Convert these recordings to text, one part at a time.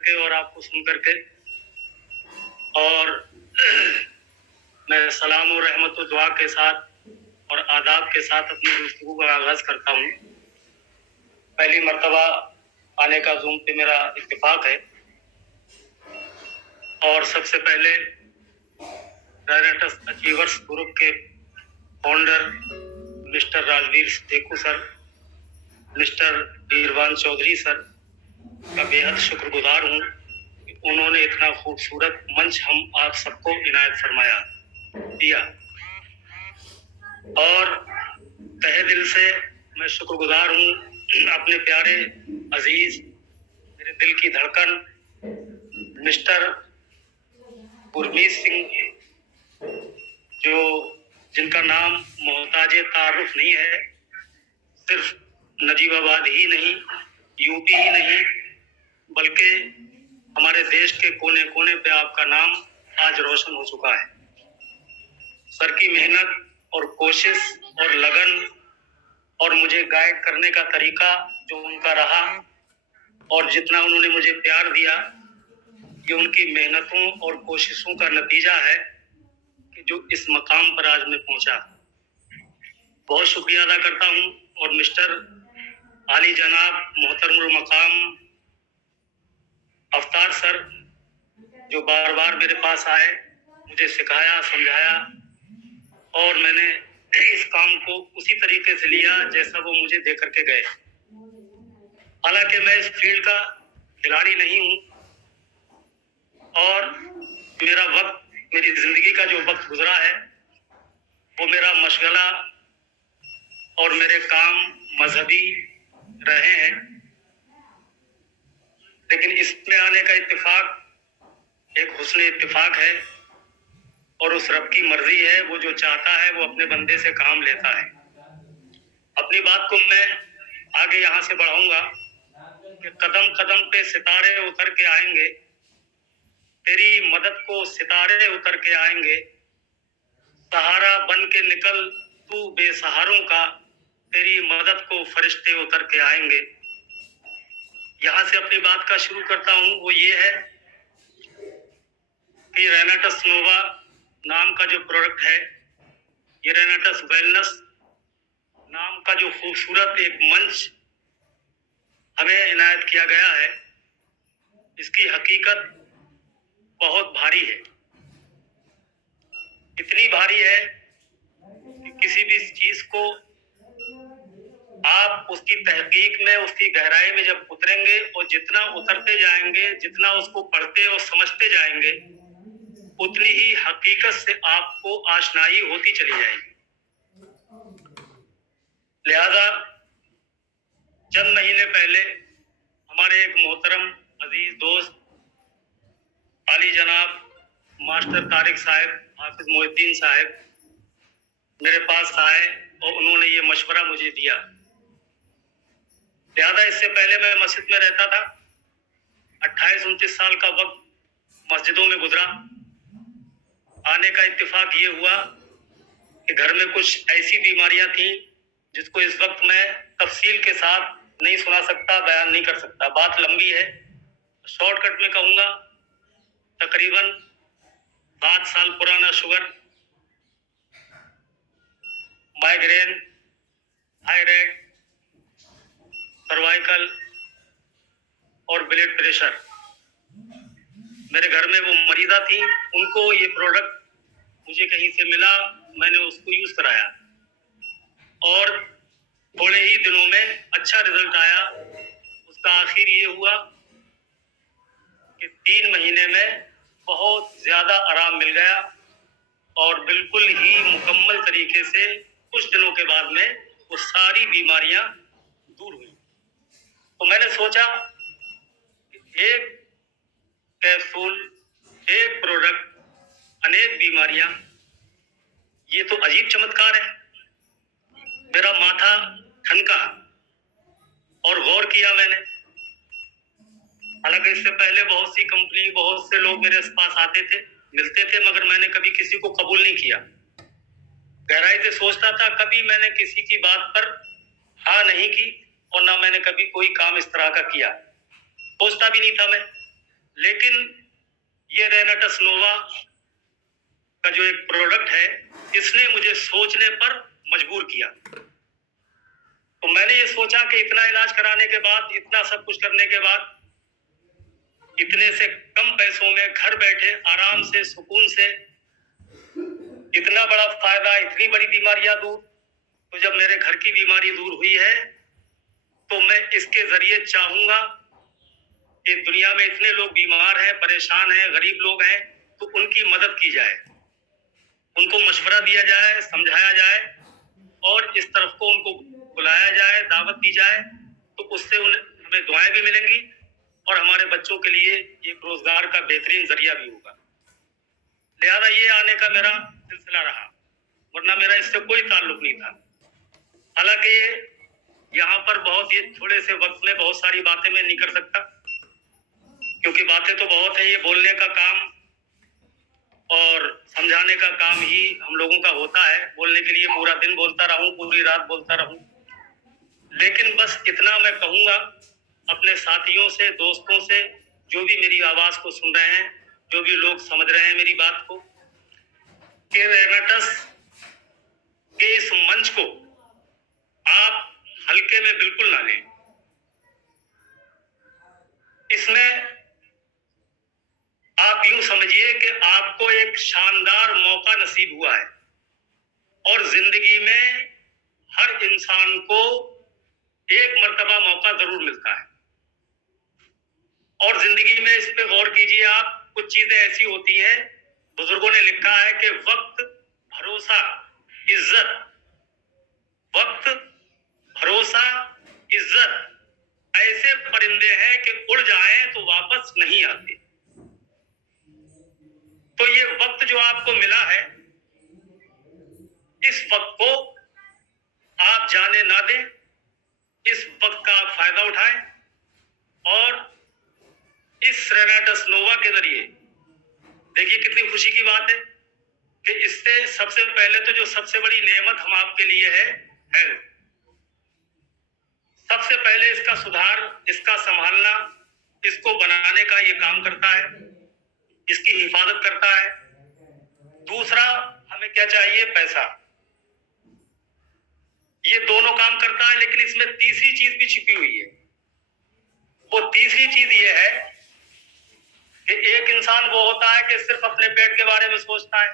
के और आपको सुन करके और मैं सलाम और रहमत और दुआ के साथ और आदाब के साथ अपनी गुफ्तगू का आगाज करता हूँ। पहली मर्तबा आने का जूम पे मेरा इत्तेफाक है और सबसे पहले डायरेक्टर्स अचीवर्स ग्रुप के founder mister Rajveer Sekhu sir, mister Birwan Chaudhary sir का बेहद शुक्रगुजार हूँ कि उन्होंने इतना खूबसूरत मंच हम आप सबको इनायत फरमाया दिया और तहे दिल से मैं शुक्रगुजार हूँ अपने प्यारे अजीज मेरे दिल की धड़कन मिस्टर गुरमीत सिंह जो जिनका नाम मोहताज तारुफ नहीं है, सिर्फ नजीबाबाद ही नहीं, यूपी ही नहीं, बल्कि हमारे देश के कोने कोने पे आपका नाम आज रोशन हो चुका है। सर की मेहनत और कोशिश और लगन और मुझे गाइड करने का तरीका जो उनका रहा और जितना उन्होंने मुझे प्यार दिया, ये उनकी मेहनतों और कोशिशों का नतीजा है कि जो इस मकाम पर आज मैं पहुंचा। बहुत शुक्रिया अदा करता हूं और मिस्टर आली जनाब मोहतरमुल मकाम अफ्तार सर जो बार बार मेरे पास आए, मुझे सिखाया, समझाया और मैंने इस काम को उसी तरीके से लिया जैसा वो मुझे दे करके गए। हालांकि मैं इस फील्ड का खिलाड़ी नहीं हूं और मेरा वक्त, मेरी जिंदगी का जो वक्त गुजरा है वो मेरा मशगला और मेरे काम मजहबी रहे हैं, लेकिन इसमें आने का इत्तेफाक एक हुस्न इत्तेफाक है और उस रब की मर्जी है। वो जो चाहता है वो अपने बंदे से काम लेता है। अपनी बात को मैं आगे यहाँ से बढ़ाऊंगा कि कदम कदम पे सितारे उतर के आएंगे, तेरी मदद को सितारे उतर के आएंगे, सहारा बन के निकल तू बेसहारों का, तेरी मदद को फरिश्ते उतर के आएंगे। यहाँ से अपनी बात का शुरू करता हूँ। वो ये है कि रेनाटस नोवा नाम का जो प्रोडक्ट है, ये रेनाटस वेलनेस नाम का जो खूबसूरत एक मंच हमें इनायत किया गया है, इसकी हकीकत बहुत भारी है। इतनी भारी है कि किसी भी चीज को आप उसकी तहकीक में, उसकी गहराई में जब उतरेंगे और जितना उतरते जाएंगे, जितना उसको पढ़ते और समझते जाएंगे, उतनी ही हकीकत से आपको आशनाई होती चली जाएगी। लिहाजा चंद महीने पहले हमारे एक मोहतरम अजीज दोस्त आली जनाब मास्टर तारिक साहब, हाफिज मोहिद्दीन साहब मेरे पास आए और उन्होंने ये मशवरा मुझे दिया। लिहाजा इससे पहले मैं मस्जिद में रहता था। 28-29 साल का वक्त मस्जिदों में गुजरा। आने का इत्तेफाक ये हुआ कि घर में कुछ ऐसी बीमारियां थी जिसको इस वक्त मैं तफसील के साथ नहीं सुना सकता, बयान नहीं कर सकता। बात लंबी है, शॉर्टकट में कहूंगा। तकरीबन 7 साल पुराना शुगर, माइग्रेन, थायराइड, सर्वाइकल और ब्लड प्रेशर। मेरे घर में वो मरीजा थी, उनको ये प्रोडक्ट मुझे कहीं से मिला, मैंने उसको यूज कराया और थोड़े ही दिनों में अच्छा रिजल्ट आया। उसका आखिर ये हुआ कि 3 महीने में बहुत ज्यादा आराम मिल गया और बिल्कुल ही मुकम्मल तरीके से कुछ दिनों के बाद में वो सारी बीमारियां दूर हुई। तो मैंने सोचा कि एक कैप्सूल, एक प्रोडक्ट, अनेक बीमारियां, ये तो अजीब चमत्कार है। मेरा माथा ठनका और गौर किया मैंने। हालांकि इससे पहले बहुत सी कंपनी, बहुत से लोग मेरे पास आते थे, मिलते थे, मगर मैंने कभी किसी को कबूल नहीं किया। गहराई से सोचता था, कभी मैंने किसी की बात पर हाँ नहीं की और ना मैंने कभी कोई काम इस तरह का किया, सोचता भी नहीं था मैं। लेकिन ये रेनाटस नोवा का जो एक प्रोडक्ट है, इसने मुझे सोचने पर मजबूर किया। तो मैंने ये सोचा कि इतना इलाज कराने के बाद, इतना सब कुछ करने के बाद, इतने से कम पैसों में घर बैठे आराम से, सुकून से इतना बड़ा फायदा, इतनी बड़ी बीमारियां दूर। तो जब मेरे घर की बीमारी दूर हुई है तो मैं इसके जरिए चाहूंगा कि दुनिया में इतने लोग बीमार हैं, परेशान हैं, गरीब लोग हैं, तो उनकी मदद की जाए, उनको मशवरा दिया जाए, समझाया जाए और इस तरफ को उनको बुलाया जाए, दावत दी जाए, तो उससे हमें दुआएं भी मिलेंगी और हमारे बच्चों के लिए एक रोजगार का बेहतरीन जरिया भी होगा। लिहाजा ये आने का मेरा सिलसिला रहा, वरना मेरा इससे कोई ताल्लुक नहीं था। हालांकि यहाँ पर बहुत ये थोड़े से वक्त में बहुत सारी बातें मैं नहीं कर सकता, क्योंकि बातें तो बहुत है, ये बोलने का काम और समझाने का काम ही हम लोगों का होता है। बोलने के लिए पूरा दिन बोलता रहूं, पूरी रात बोलता रहूं, लेकिन बस इतना मैं कहूंगा अपने साथियों से, दोस्तों से, जो भी मेरी आवाज को सुन रहे हैं, जो भी लोग समझ रहे हैं मेरी बात को, कि रेनाटस के इस मंच को आप हल्के में बिल्कुल ना लें। इसमें आप यूं समझिए कि आपको एक शानदार मौका नसीब हुआ है और जिंदगी में हर इंसान को एक मर्तबा मौका जरूर मिलता है। और जिंदगी में इस पे गौर कीजिए आप, कुछ चीजें ऐसी होती हैं, बुजुर्गों ने लिखा है कि वक्त, भरोसा, इज्जत, वक्त, भरोसा, इज्जत ऐसे परिंदे हैं कि उड़ जाएं तो वापस नहीं आते। तो ये वक्त जो आपको मिला है, इस वक्त को आप जाने ना दें, इस वक्त का आप फायदा उठाएं और इस रेनाटस नोवा के जरिए देखिए कितनी खुशी की बात है कि इससे सबसे पहले तो जो सबसे बड़ी नेमत हम आपके लिए है हेल्थ। सबसे पहले इसका सुधार, इसका संभालना, इसको बनाने का ये काम करता है, इसकी हिफाजत करता है। दूसरा, हमें क्या चाहिए? पैसा। ये दोनों काम करता है, लेकिन इसमें तीसरी चीज भी छिपी हुई है। वो तीसरी चीज ये है कि एक इंसान वो होता है कि सिर्फ अपने पेट के बारे में सोचता है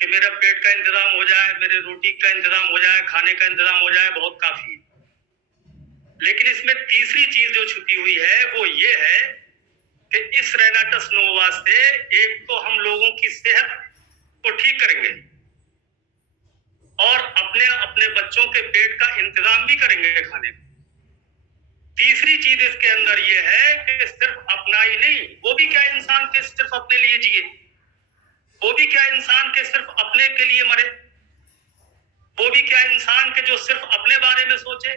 कि मेरा पेट का इंतजाम हो जाए, मेरे रोटी का इंतजाम हो जाए, खाने का इंतजाम हो जाए, बहुत काफी है। लेकिन इसमें तीसरी चीज जो छुपी हुई है वो ये है कि इस रेनाटस नोवा से एक तो हम लोगों की सेहत को ठीक करेंगे और अपने अपने बच्चों के पेट का इंतजाम भी करेंगे खाने का। तीसरी चीज इसके अंदर ये है कि सिर्फ अपना ही नहीं, वो भी क्या इंसान के सिर्फ अपने लिए जिए, वो भी क्या इंसान के सिर्फ अपने के लिए मरे, वो भी क्या इंसान के जो सिर्फ अपने बारे में सोचे।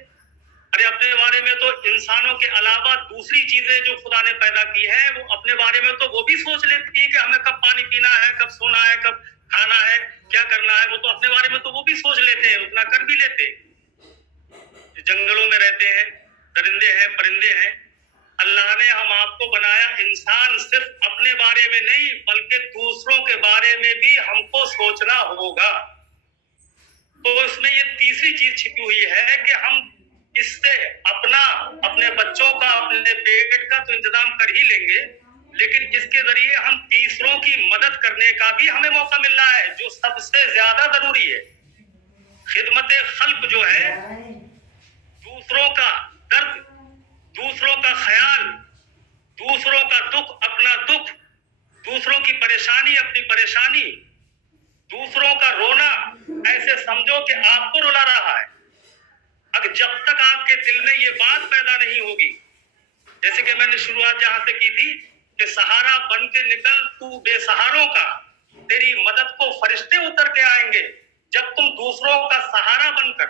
अरे अपने बारे में तो इंसानों के अलावा दूसरी चीजें जो खुदा ने पैदा की है वो अपने बारे में तो वो भी सोच लेती है कि हमें कब पानी पीना है, कब सोना है, कब खाना है, क्या करना है। वो तो अपने बारे में तो वो भी सोच लेते हैं, उतना कर भी लेते हैं। जंगलों में रहते हैं, दरिंदे हैं, परिंदे हैं। अल्लाह ने हम आपको बनाया इंसान सिर्फ अपने बारे में नहीं बल्कि दूसरों के बारे में भी हमको सोचना होगा। तो इसमें ये तीसरी चीज छिपी हुई है कि हम इससे अपना, अपने बच्चों का, अपने पेट का तो इंतजाम कर ही लेंगे, लेकिन इसके जरिए हम तीसरों की मदद करने का भी हमें मौका मिल रहा है, जो सबसे ज्यादा जरूरी है। खिदमत खल्क जो है, दूसरों का दर्द, दूसरों का ख्याल, दूसरों का दुख अपना दुख, दूसरों की परेशानी अपनी परेशानी, दूसरों का रोना ऐसे समझो कि आपको रुला रहा है। अगर जब तक आपके दिल में ये बात पैदा नहीं होगी, जैसे कि मैंने शुरुआत जहां से की थी कि सहारा बन के निकल तू बेसहारों का, तेरी मदद को फरिश्ते उतर के आएंगे। जब तुम दूसरों का सहारा बनकर,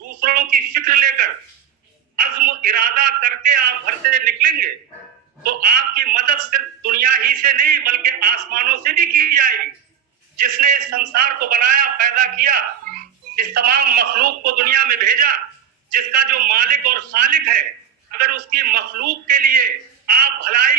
दूसरों की फिक्र लेकर, अज़्म इरादा करके आप घर से निकलेंगे तो आपकी मदद सिर्फ दुनिया ही से नहीं बल्कि आसमानों से भी की जाएगी। जिसने इस संसार को बनाया, पैदा किया, इस तमाम मखलूक को दुनिया में भेजा, जिसका जो मालिक और खालिक है, अगर उसकी मखलूक के लिए आप भलाई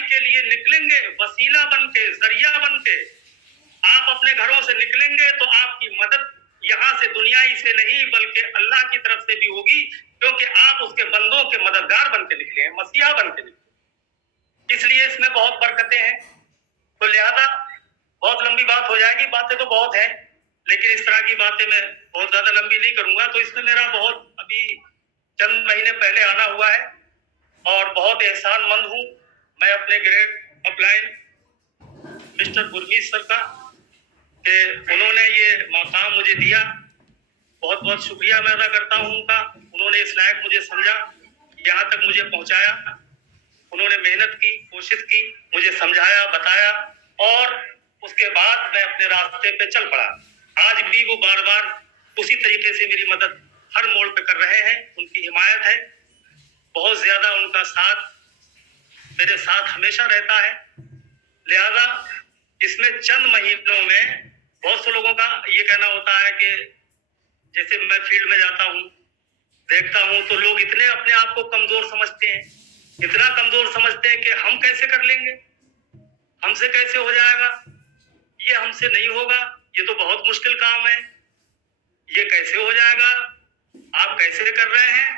से नहीं बल्कि अल्लाह की तरफ से भी होगी, क्योंकि आप उसके बंदों के मददगार बन के निकले हैं, मसीहा बन के निकले। इसलिए इसमें बहुत बरकतें हैं। तो लिहाजा बहुत लंबी बात हो जाएगी, बातें तो बहुत है, लेकिन इस तरह की बातें मैं बहुत ज्यादा लंबी नहीं करूंगा। तो इसमें मेरा बहुत अभी चंद महीने पहले आना हुआ है और बहुत एहसानमंद हूँ मैं अपने great upline mister Gurmeet sir का, कि उन्होंने ये मकाम मुझे दिया। बहुत बहुत शुक्रिया मैं अदा करता हूँ उनका। उन्होंने इस लायक मुझे समझा, यहाँ तक मुझे पहुँचाया। उन्होंने मेहनत की, कोशिश की, मुझे समझाया, बताया और उसके बाद मैं अपने रास्ते पे चल पड़ा। आज भी वो बार बार उसी तरीके से मेरी मदद हर मोड़ पे कर रहे हैं। उनकी हिमायत है, बहुत ज्यादा उनका साथ मेरे साथ हमेशा रहता है। लिहाजा इसमें चंद महीनों में बहुत से लोगों का ये कहना होता है कि जैसे मैं फील्ड में जाता हूँ, देखता हूँ, तो लोग इतने अपने आप को कमजोर समझते हैं, इतना कमजोर समझते हैं कि हम कैसे कर लेंगे, हमसे कैसे हो जाएगा, ये हमसे नहीं होगा, ये तो बहुत मुश्किल काम है, ये कैसे हो जाएगा, आप कैसे कर रहे हैं,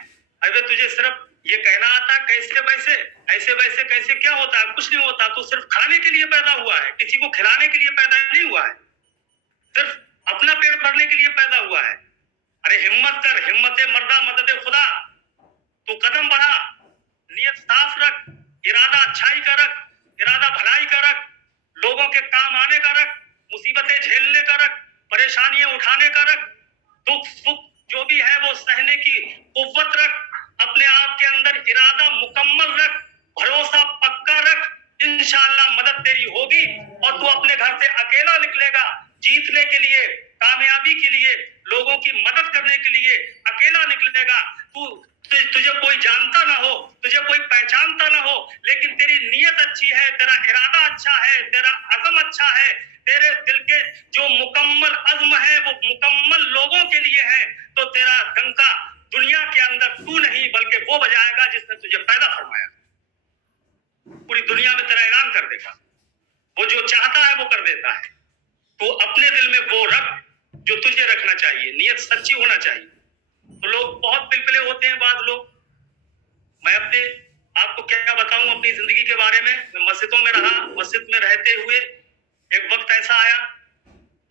अबे तुझे सिर्फ ये कहना आता कैसे वैसे, ऐसे वैसे कैसे, क्या होता है, कुछ नहीं होता, तो सिर्फ खाने के लिए पैदा हुआ है, किसी को खिलाने के लिए पैदा नहीं हुआ है, सिर्फ अपना पेट भरने के लिए पैदा हुआ है। अरे हिम्मत कर, हिम्मत मर्दा मदद खुदा, तू कदम बढ़ा, नियत साफ रख, इरादा अच्छाई का रख, इरादा भलाई का रख, लोगों के काम आने का रख, मुसीबतें झेलने का रख, परेशानियां उठाने का रख, दुख सुख जो भी है वो सहने की कुव्वत रख, अपने आप के अंदर इरादा मुकम्मल रख, भरोसा पक्का रख, इंशाअल्लाह मदद तेरी होगी और तू अपने घर से अकेला निकलेगा जीतने के लिए, कामयाबी के लिए, लोगों की मदद करने के लिए अकेला निकलेगा। तुझे कोई जानता ना हो, तुझे कोई पहचानता ना हो, लेकिन तेरी नीयत अच्छी है, तेरा इरादा अच्छा है, तेरा अज़म अच्छा है, तेरे दिल के जो मुकम्मल अज़्म है वो मुकम्मल लोगों के लिए है, तो तेरा डंका दुनिया के अंदर तू नहीं बल्कि वो बजाएगा जिसने तुझे पैदा फरमाया। पूरी दुनिया में तेरा ऐलान कर देगा। वो जो चाहता है वो कर देता है। तो अपने दिल में वो रख जो तुझे रखना चाहिए, नीयत सच्ची होना चाहिए। तो लोग बहुत पिलपिले होते हैं बाद लोग। मैं अपने आपको क्या बताऊं अपनी जिंदगी के बारे में। मैं मस्जिदों में रहा, मस्जिद में रहते हुए एक वक्त ऐसा आया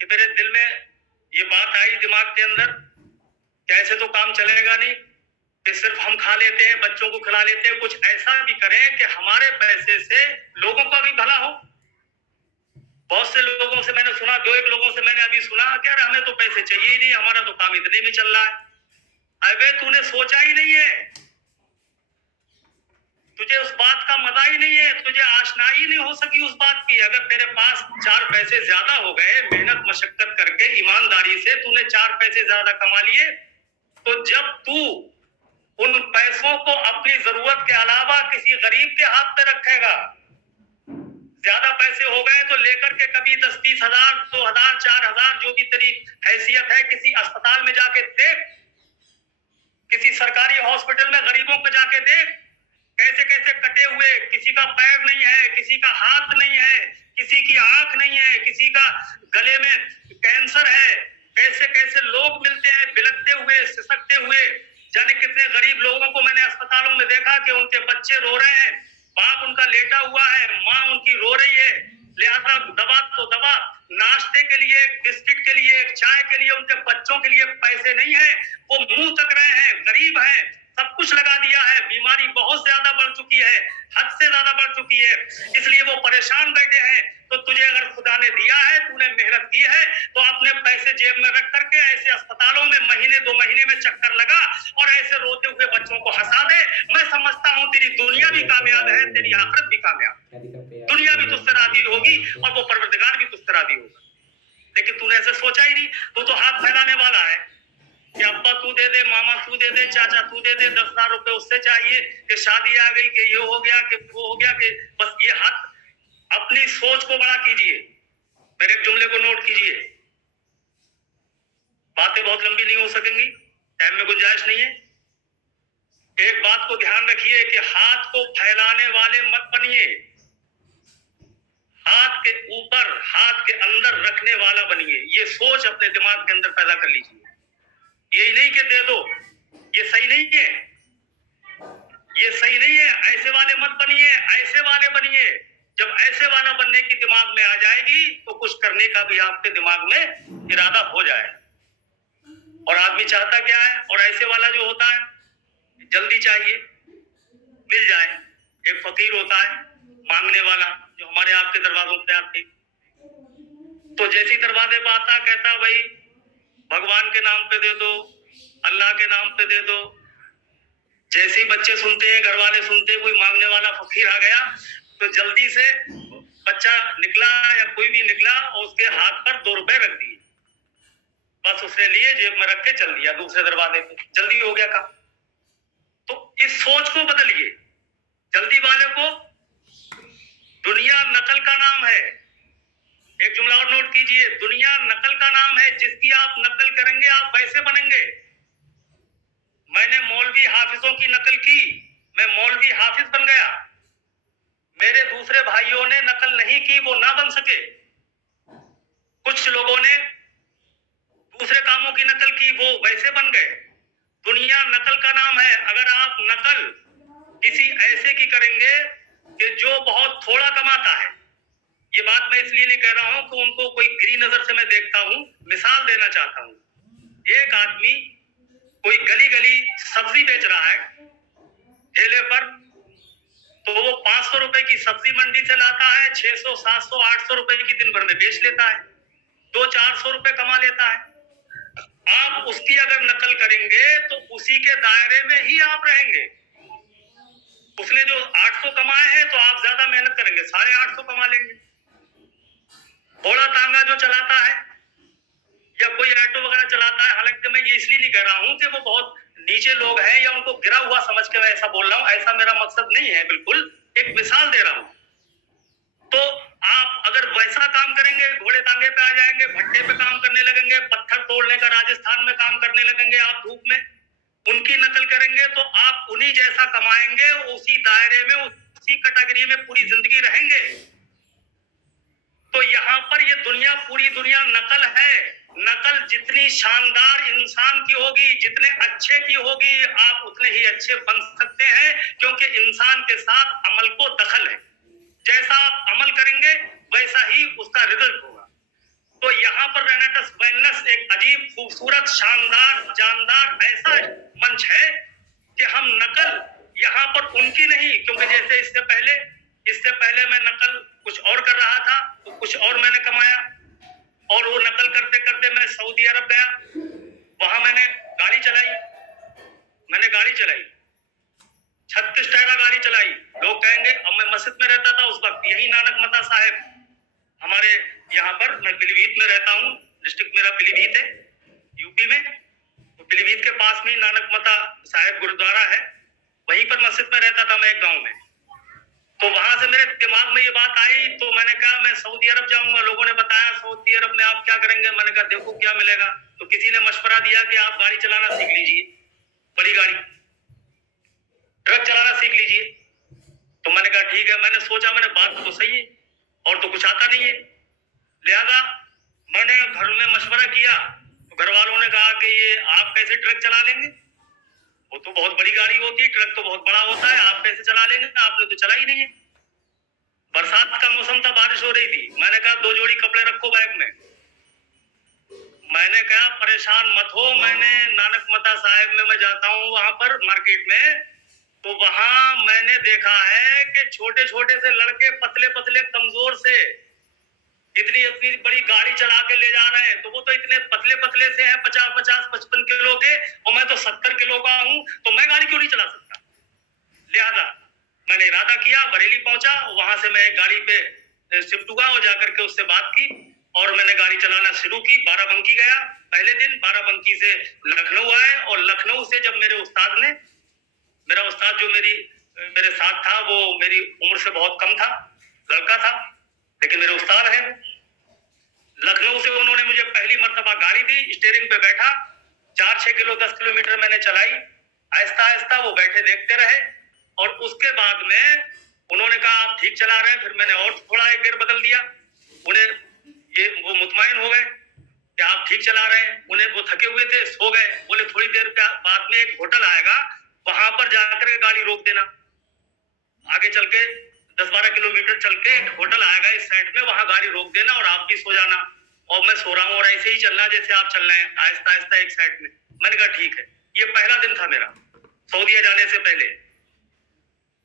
कि मेरे दिल में ये बात आई दिमाग के अंदर, कैसे तो काम चलेगा नहीं कि सिर्फ हम खा लेते हैं, बच्चों को खिला लेते हैं, कुछ ऐसा भी करें कि हमारे पैसे से लोगों का भी भला हो। बहुत से लोगों से मैंने सुना, दो एक लोगों से मैंने अभी सुना कि यार हमें तो पैसे चाहिए ही नहीं, हमारा तो काम इतने में चल रहा है। अबे तूने सोचा ही नहीं है, तुझे उस बात का मजा ही नहीं है, तुझे आशनाई नहीं हो सकी उस बात की। अगर तेरे पास 4 पैसे ज्यादा हो गए, मेहनत मशक्कत करके ईमानदारी से तूने 4 पैसे ज्यादा कमा लिए, तो जब तू उन पैसों को अपनी जरूरत के अलावा किसी गरीब के हाथ पे रखेगा, ज्यादा पैसे हो गए तो लेकर के कभी 10-20 हजार, 2,000, 4,000 जो भी तेरी हैसियत है, किसी अस्पताल में जाके देख, किसी सरकारी हॉस्पिटल में गरीबों को जाके देख, कैसे कैसे कटे हुए, किसी का पैर नहीं है, किसी का हाथ नहीं है, किसी की आंख नहीं है, किसी का गले में कैंसर है, कैसे कैसे लोग मिलते हैं बिलखते हुए, सिसकते हुए। जाने कितने गरीब लोगों को मैंने अस्पतालों में देखा कि उनके बच्चे रो रहे हैं, बाप उनका लेटा हुआ है, माँ उनकी रो रही है, लिहाजा दवा तो दवा, नाश्ते के लिए, बिस्किट के लिए, चाय के लिए उनके बच्चों के लिए पैसे नहीं है, वो मुंह तक रहे हैं, गरीब हैं, सब कुछ लगा दिया है, बीमारी बहुत ज्यादा बढ़ चुकी है, हद से ज्यादा बढ़ चुकी है, इसलिए वो परेशान बैठे हैं। तो तुझे अगर खुदा ने दिया है, तूने मेहनत की है, तो अपने पैसे जेब में रख करके ऐसे अस्पतालों में महीने 2 महीने में चक्कर लगा और ऐसे रोते हुए बच्चों को हंसा दे। मैं समझता हूँ तेरी दुनिया भी कामयाब है, तेरी आखिरत भी कामयाब, दुनिया भी तुझसे राजी होगी और वो परवरदिगार भी तुझसे राजी होगा। लेकिन तूने ऐसे सोचा ही नहीं, तू तो हाथ फैलाने वाला है कि अब्बा तू दे दे, मामा तू दे दे, चाचा तू दे दे, 10,000 रुपए उससे चाहिए, कि शादी आ गई, कि ये हो गया, कि वो हो गया, कि बस ये हाथ। अपनी सोच को बड़ा कीजिए। मेरे एक जुमले को नोट कीजिए, बातें बहुत लंबी नहीं हो सकेंगी, टाइम में गुंजाइश नहीं है। एक बात को ध्यान रखिए कि हाथ को फैलाने वाले मत बनिए, हाथ के ऊपर, हाथ के अंदर रखने वाला बनिए। ये सोच अपने दिमाग के अंदर पैदा कर लीजिए। यही नहीं कि दे दो, ये सही नहीं है, ये सही नहीं है। ऐसे वाले मत बनिए, ऐसे वाले बनिए। जब ऐसे वाला बनने की दिमाग में आ जाएगी तो कुछ करने का भी आपके दिमाग में इरादा हो जाए। और आदमी चाहता क्या है, और ऐसे वाला जो होता है जल्दी चाहिए, मिल जाए। एक फकीर होता है मांगने वाला, जो हमारे आपके दरवाजों पे आते, तो जैसी दरवाजे पे आता कहता भाई भगवान के नाम पे दे दो, अल्लाह के नाम पे दे दो। जैसे ही बच्चे सुनते हैं, घर वाले सुनते हैं कोई मांगने वाला फकीर आ गया, तो जल्दी से बच्चा निकला या कोई भी निकला और उसके हाथ पर 2 रुपए रख दिए, बस उसने लिए जेब में रख के चल दिया दूसरे दरवाजे पे, जल्दी हो गया काम। तो इस सोच को बदलिए, जल्दी वाले को। दुनिया नकल का नाम है। एक जुमला और नोट कीजिए, दुनिया नकल का नाम है। जिसकी आप नकल करेंगे आप वैसे बनेंगे। मैंने मौलवी हाफिजों की नकल की, मैं मौलवी हाफिज बन गया। मेरे दूसरे भाइयों ने नकल नहीं की, वो ना बन सके। कुछ लोगों ने दूसरे कामों की नकल की, वो वैसे बन गए। दुनिया नकल का नाम है। अगर आप नकल किसी ऐसे की करेंगे कि जो बहुत थोड़ा कमाता है, ये बात मैं इसलिए नहीं कह रहा हूं कि उनको कोई गिरी नजर से मैं देखता हूं, मिसाल देना चाहता हूं। एक आदमी कोई गली गली सब्जी बेच रहा है ठेले पर, तो वो 500 रुपए की सब्जी मंडी से लाता है, 600, 700, 800 रुपए की दिन भर में बेच लेता है, 200-400 रुपए कमा लेता है। आप उसकी अगर नकल करेंगे तो उसी के दायरे में ही आप रहेंगे। उसने जो 800 कमाए हैं तो आप ज्यादा मेहनत करेंगे, 850 कमा लेंगे। घोड़ा तांगा जो चलाता है या कोई ऑटो वगैरह चलाता है, हालांकि मैं ये इसलिए नहीं कह रहा हूं कि वो बहुत नीचे लोग हैं या उनको गिरा हुआ समझ के मैं ऐसा बोल रहा हूं, ऐसा मेरा मकसद नहीं है, बिल्कुल एक मिसाल दे रहा हूं। तो आप अगर वैसा काम करेंगे, घोड़े तांगे पे आ जाएंगे, भट्टे पे काम करने लगेंगे, पत्थर तोड़ने का राजस्थान में काम करने लगेंगे आप धूप में, उनकी नकल करेंगे तो आप उन्हीं जैसा कमाएंगे, उसी दायरे में, उसी कैटेगरी में पूरी जिंदगी रहेंगे। तो यहाँ पर ये दुनिया, पूरी दुनिया नकल है। नकल जितनी शानदार इंसान की होगी, जितने अच्छे की होगी, आप उतने ही अच्छे बन सकते हैं, क्योंकि इंसान के साथ अमल को दखल है। जैसा आप अमल करेंगे वैसा ही उसका रिजल्ट होगा। तो यहाँ पर रेनेटस वेलनेस एक अजीब, खूबसूरत, शानदार, जानदार ऐसा मंच है कि हम नकल यहाँ पर उनकी नहीं, क्योंकि जैसे इससे पहले मैं नकल कुछ और कर रहा था, तो कुछ और मैंने कमाया, और वो नकल करते करते मैं सऊदी अरब गया, वहां मैंने गाड़ी चलाई, 36 टायरा गाड़ी चलाई। लोग कहेंगे, अब मैं मस्जिद में रहता था उस वक्त, यही नानक मता साहेब हमारे यहाँ पर, मैं पीलीभीत में रहता हूँ, डिस्ट्रिक्ट मेरा पीलीभीत है यूपी में, तो पीलीभीत के पास में नानक मता साहेब गुरुद्वारा है, वहीं पर मस्जिद में रहता था मैं एक गाँव में। तो वहां से मेरे दिमाग में ये बात आई, तो मैंने कहा मैं सऊदी अरब जाऊंगा। लोगों ने बताया सऊदी अरब में आप क्या करेंगे, मैंने कहा देखो क्या मिलेगा। तो किसी ने मशवरा दिया कि आप गाड़ी चलाना सीख लीजिए, बड़ी गाड़ी, ट्रक चलाना सीख लीजिए। तो मैंने कहा ठीक है। मैंने सोचा, मैंने बात तो सही है और तो कुछ आता नहीं है, लिहाजा मैंने घर में मशवरा किया, तो घर वालों ने कहा कि ये आप कैसे ट्रक चला लेंगे, वो तो बहुत बड़ी गाड़ी होती है, ट्रक तो बहुत बड़ा होता है, आप कैसे चला लेंगे, आपने तो चला ही नहीं है। बरसात का मौसम था, बारिश हो रही थी। मैंने कहा 2 जोड़ी कपड़े रखो बैग में। मैंने कहा परेशान मत हो, मैंने नानक मता साहेब में मैं जाता हूँ वहां पर मार्केट में, तो वहां मैंने देखा है कि छोटे छोटे से लड़के, पतले पतले कमजोर से, इतनी इतनी बड़ी गाड़ी चला के ले जा रहे हैं। तो वो तो इतने पतले पतले से हैं, 50-55 किलो के, और मैं तो 70 किलो का हूं, तो मैं गाड़ी क्यों नहीं चला सकता। लिहाजा मैंने इरादा किया, बरेली पहुंचा, वहां से मैं गाड़ी पे शिफ्ट हुआ और जाकर के उससे बात की और मैंने गाड़ी चलाना शुरू की। बाराबंकी गया पहले दिन, बाराबंकी से लखनऊ आए, और लखनऊ से जब मेरे उस्ताद ने, मेरा उस्ताद जो मेरे साथ था, वो मेरी उम्र से बहुत कम था, लड़का था, लेकिन मेरे उस्ताद है। लखनऊ से उन्होंने मुझे पहली मर्तबा गाड़ी दी, स्टीयरिंग पे बैठा, 4-6 किलो 10 किलोमीटर मैंने चलाई, आहिस्ता आहिस्ता वो बैठे देखते रहे, और उसके बाद में उन्होंने कहा आप ठीक चला रहे हैं। फिर मैंने और थोड़ा एक गियर बदल दिया, उन्हें वो मुतमईन हो गए। कि आप ठीक चला रहे हैं। उन्हें वो थके हुए थे, सो गए। बोले थोड़ी देर बाद में एक होटल आएगा, वहां पर जाकर के गाड़ी रोक देना। आगे चल के 10-12 किलोमीटर चल के एक होटल आएगा इस साइड में, वहां गाड़ी रोक देना और आप भी सो जाना और मैं सो रहा हूँ, और ऐसे ही चलना जैसे आप चल रहे हैं, आहिस्ता आहिस्ता एक साइड में। मैंने कहा ठीक है। ये पहला दिन था मेरा सऊदीया जाने से पहले।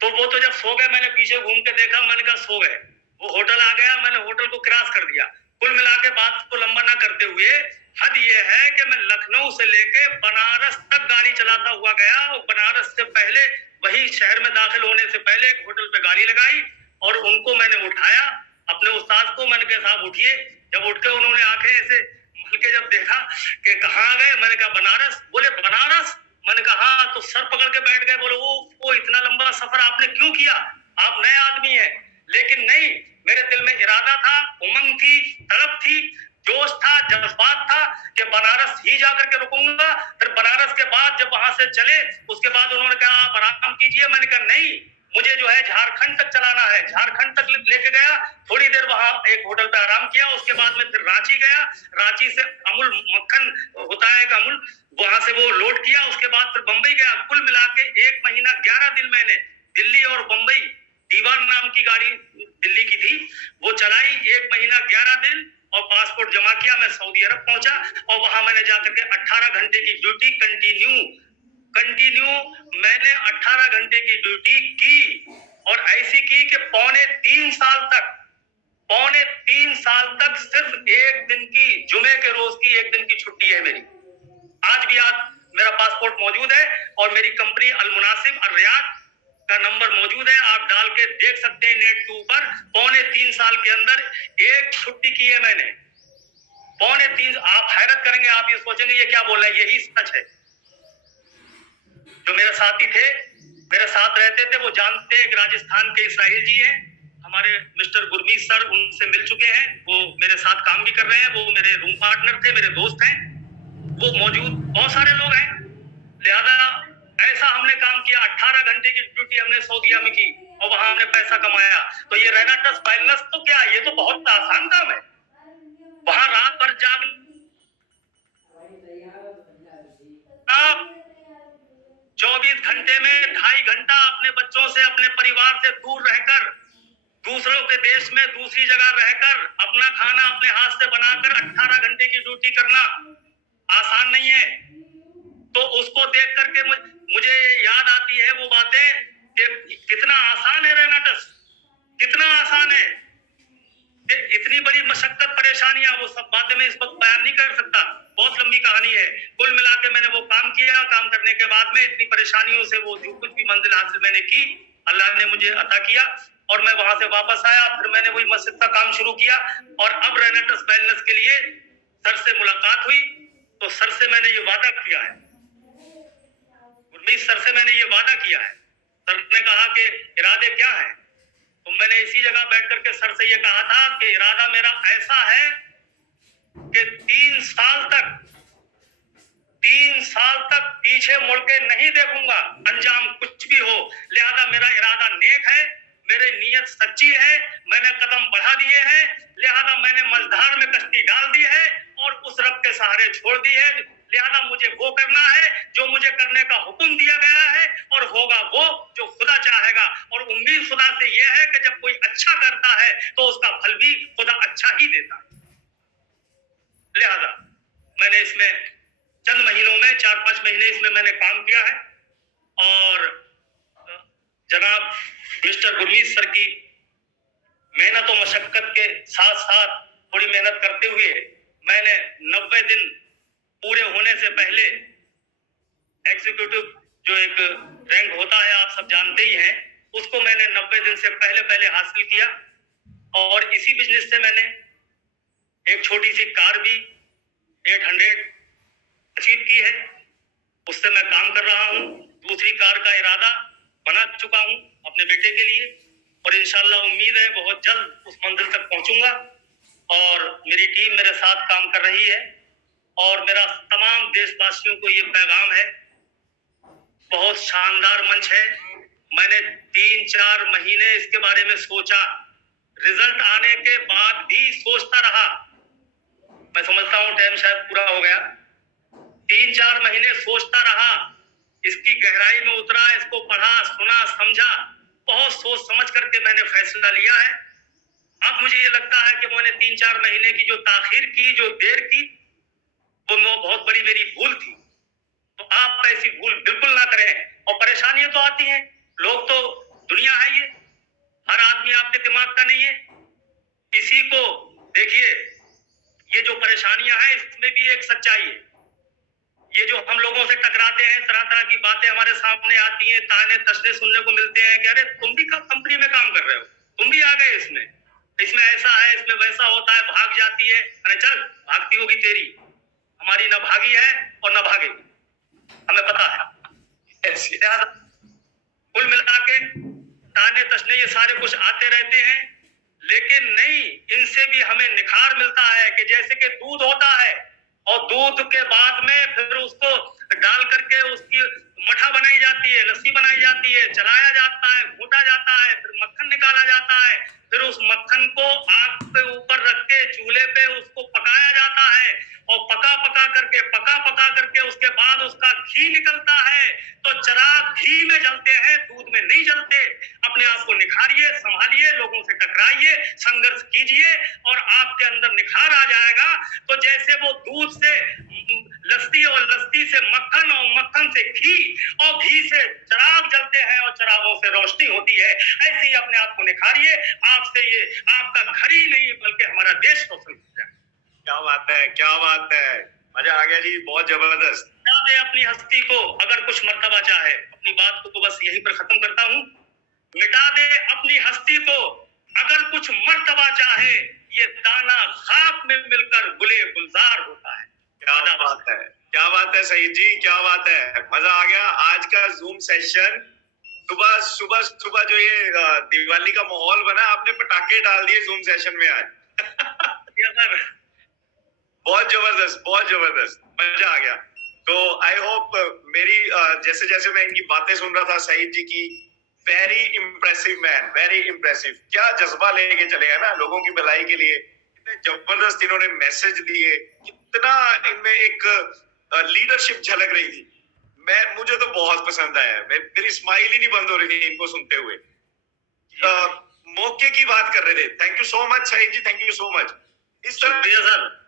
तो वो तो जब सो गए, मैंने पीछे घूम के देखा, मैंने कहा सो गए। वो होटल आ गया, मैंने होटल को क्रॉस कर दिया। कुल मिला के बात को लंबा ना करते हुए, हद ये है कि मैं लखनऊ से लेके बनारस तक गाड़ी चलाता हुआ गया, और बनारस से पहले वही शहर में दाखिल होने से पहले एक होटल पे गाड़ी लगाई और उनको मैंने उठाया, अपने उस्ताद को। मैंने कहा साहब उठिए। जब उठ के उन्होंने आंखें ऐसे मल के जब देखा कि कहाँ गए, मैंने कहा बनारस। बोले बनारस? मैंने कहा हाँ। तो सर पकड़ के बैठ गए। बोले वो इतना लंबा सफर आपने क्यों किया? आप नए आदमी हैं। लेकिन नहीं, मेरे दिल में इरादा था, उमंग थी, तड़प थी, जोश था, जज्बात था कि बनारस ही जाकर के रुकूंगा। फिर बनारस के बाद जब वहां से चले, उसके बाद उन्होंने कहा आप आराम कीजिए। मैंने कहा नहीं, मुझे जो है झारखंड तक चलाना है। झारखंड तक लेके गया, थोड़ी देर वहां एक होटल पे आराम किया। उसके बाद में फिर रांची गया। रांची से अमूल मक्खन होता है, अमूल, वहां से वो लोड किया। उसके बाद फिर बंबई गया। कुल मिला के 1 महीना 11 दिन मैंने दिल्ली और बंबई, दीवान नाम की गाड़ी दिल्ली की थी, वो चलाई 1 महीना 11 दिन, और पासपोर्ट जमा किया। मैं सऊदी अरब पहुंचा और वहां मैंने जाकर के 18 घंटे की ड्यूटी कंटिन्यू मैंने 18 घंटे की ड्यूटी की, और ऐसी की कि पौने 3 साल तक सिर्फ एक दिन की, जुमे के रोज की 1 दिन की छुट्टी है मेरी। आज भी मेरा पासपोर्ट मौजूद है और मेरी कंपनी अल मुनासिब अल रियाद का नंबर मौजूद है। आप डाल के देख सकते हैं नेट के ऊपर। पौने 3 साल के अंदर एक छुट्टी की है मैंने। पौने 3। आप हैरत करेंगे, आप ये सोचेंगे ये क्या बोल रहा है, यही सच है। जो मेरे साथी थे, मेरे साथ रहते थे, वो जानते हैं कि राजस्थान के इसराइल जी हैं हमारे मिस्टर गुरमीत सर, उनसे मिल चुके हैं। वो मेरे साथ काम भी कर रहे हैं, वो मेरे रूम पार्टनर थे, मेरे दोस्त हैं। वो मौजूद बहुत सारे लोग हैं। लिहाजा ऐसा हमने काम किया। 18 घंटे की ड्यूटी हमने सऊदीया में की और वहां हमने पैसा कमाया। तो ये रेनाटस बैलेंस तो क्या, ये तो बहुत आसान काम है। वहां रात भर जाग, आप 24 घंटे में 2.5 घंटा अपने बच्चों से, अपने परिवार से दूर रहकर, दूसरों के देश में दूसरी जगह रहकर, अपना खाना अपने हाथ से बनाकर 18 घंटे की ड्यूटी करना आसान नहीं है। तो उसको देख करके मुझे याद आती है वो बातें कि कितना आसान है रेनाटस, कितना आसान है। इतनी बड़ी मशक्कत, परेशानियां, वो सब बातें मैं इस वक्त बयान नहीं कर सकता, बहुत लंबी कहानी है। कुल मिला के मैंने वो काम किया। काम करने के बाद में इतनी परेशानियों से वो जो कुछ भी मंजिल हासिल मैंने की, अल्लाह ने मुझे अता किया और मैं वहां से वापस आया। फिर मैंने वही मस्जिद का काम शुरू किया और अब रेनाटस वेलनेस के लिए सर से मुलाकात हुई। तो सर से मैंने ये वादा किया है, गुरमीत सर से मैंने ये वादा किया है। सर ने कहा कि इरादे क्या है, तो मैंने इसी जगह बैठ करके सर से ये कहा था कि इरादा मेरा ऐसा है कि 3 साल तक पीछे मुड़ के नहीं देखूंगा, अंजाम कुछ भी हो। लिहाजा मेरा इरादा नेक है, मेरी नीयत सच्ची है, मैंने कदम बढ़ा दिए हैं। लिहाजा मैंने मझधार में कश्ती डाल दी है और उस रब के सहारे छोड़ दी है। लिहाजा मुझे वो करना है जो मुझे करने का हुक्म दिया गया है, और होगा वो जो खुदा चाहेगा। और उम्मीद खुदा से ये है कि जब कोई अच्छा करता है तो उसका फल भी खुदा अच्छा ही देता है। लिहाजा मैंने इसमें चंद महीनों में 4-5 महीने इसमें मैंने काम किया है, और जनाब मिस्टर गुरमीत सर की मेहनत और मशक्कत के साथ साथ थोड़ी मेहनत करते हुए मैंने 90 दिन पूरे होने से पहले, एग्जीक्यूटिव जो एक रैंक होता है आप सब जानते ही हैं, उसको मैंने 90 दिन से पहले हासिल किया। और इसी बिजनेस से मैंने एक छोटी सी कार भी 800 अचीव की है, उससे मैं काम कर रहा हूँ। दूसरी कार का इरादा बना चुका हूँ अपने बेटे के लिए, और इंशाल्लाह उम्मीद है बहुत जल्द उस मंजिल तक पहुंचूंगा। और मेरी टीम मेरे साथ काम कर रही है, और मेरा तमाम देशवासियों को ये पैगाम है, बहुत शानदार मंच है। मैंने 3-4 महीने इसके बारे में सोचा, रिजल्ट आने के बाद भी सोचता रहा मैं समझता हूँ टाइम शायद पूरा हो गया। 3-4 महीने सोचता रहा, इसकी गहराई में उतरा, इसको पढ़ा, सुना, समझा, बहुत सोच समझ करके मैंने फैसला लिया है। अब मुझे ये लगता है कि मैंने 3-4 महीने की जो ताखीर की, जो देर की, वो बहुत बड़ी मेरी भूल थी। तो आप ऐसी भूल बिल्कुल ना करें। और परेशानियां तो आती हैं, लोग तो, दुनिया है ये, हर आदमी आपके दिमाग का नहीं है। किसी को देखिए, ये जो परेशानियां हैं इसमें भी एक सच्चाई है। ये जो हम लोगों से टकराते हैं, तरह तरह की बातें हमारे सामने आती हैं, ताने तशने सुनने को मिलते हैं कि अरे तुम भी कंपनी में काम कर रहे हो, तुम भी आ गए इसमें, इसमें ऐसा है, इसमें वैसा होता है, भाग जाती है। अरे चल, भागती होगी तेरी, हमारी ना भागी है और ना भागेगी, हमें पता है। कुल मिला के ताने तशने ये सारे कुछ आते रहते हैं, लेकिन नहीं, इनसे भी हमें निखार मिलता है कि जैसे कि दूध होता है और दूध के बाद में फिर उसको डाल करके उसकी मठा बनाई जाती है, लस्सी बनाई जाती है, चलाया जाता है, घोटा जाता है, फिर मक्खन निकाला जाता है, फिर उस मक्खन को आग पे ऊपर रख के चूल्हे पे उसको पकाया जाता है और पका करके उसके बाद उसका घी निकलता है। तो चिराग घी में जलते हैं, दूध में नहीं जलते। अपने आप को निखारिए, संभालिए, लोगों से टकराइए, संघर्ष कीजिए और आपके अंदर निखार आ जाएगा। तो जैसे वो दूध से लस्सी और लस्सी से मक्खन और मक्खन से घी और घी से चिराग जलते हैं और चिरागों से रोशनी होती है, ऐसे ही अपने आप को निखारिए। आपसे ये आपका घर ही नहीं बल्कि हमारा देश रोशन हो जाए। क्या बात है, क्या बात है, मजा आ गया जी, बहुत जबरदस्त। मिटा दे अपनी हस्ती को अगर कुछ मर्तबा चाहे। अपनी बात को बस यहीं पर खत्म करता हूँ। मिटा दे अपनी हस्ती को अगर कुछ मर्तबा चाहे, ये दाना खाक में मिलकर गुले गुलजार होता है। क्या बात है, क्या बात है सईद जी, क्या बात है, मजा आ गया। आज का जूम सेशन, सुबह सुबह सुबह जो ये दिवाली का माहौल बना, आपने पटाखे डाल दिए जूम सेशन में आज। बहुत जबरदस्त, बहुत जबरदस्त, मजा आ गया। तो आई होप मेरी जैसे जैसे मैं इनकी बातें सुन रहा था सईद जी की, very impressive man, very impressive. क्या जज्बा लेके चले गए ना लोगों की भलाई के लिए, कितने जबरदस्त इन्होंने मैसेज दिए, कितना इनमें एक लीडरशिप झलक रही थी। मुझे तो बहुत पसंद आया, मेरी स्माइल ही नहीं बंद हो रही थी इनको सुनते हुए। मौके की बात कर रहे थे। Thank you so much Saeed ji, thank you so much. इस तरह सर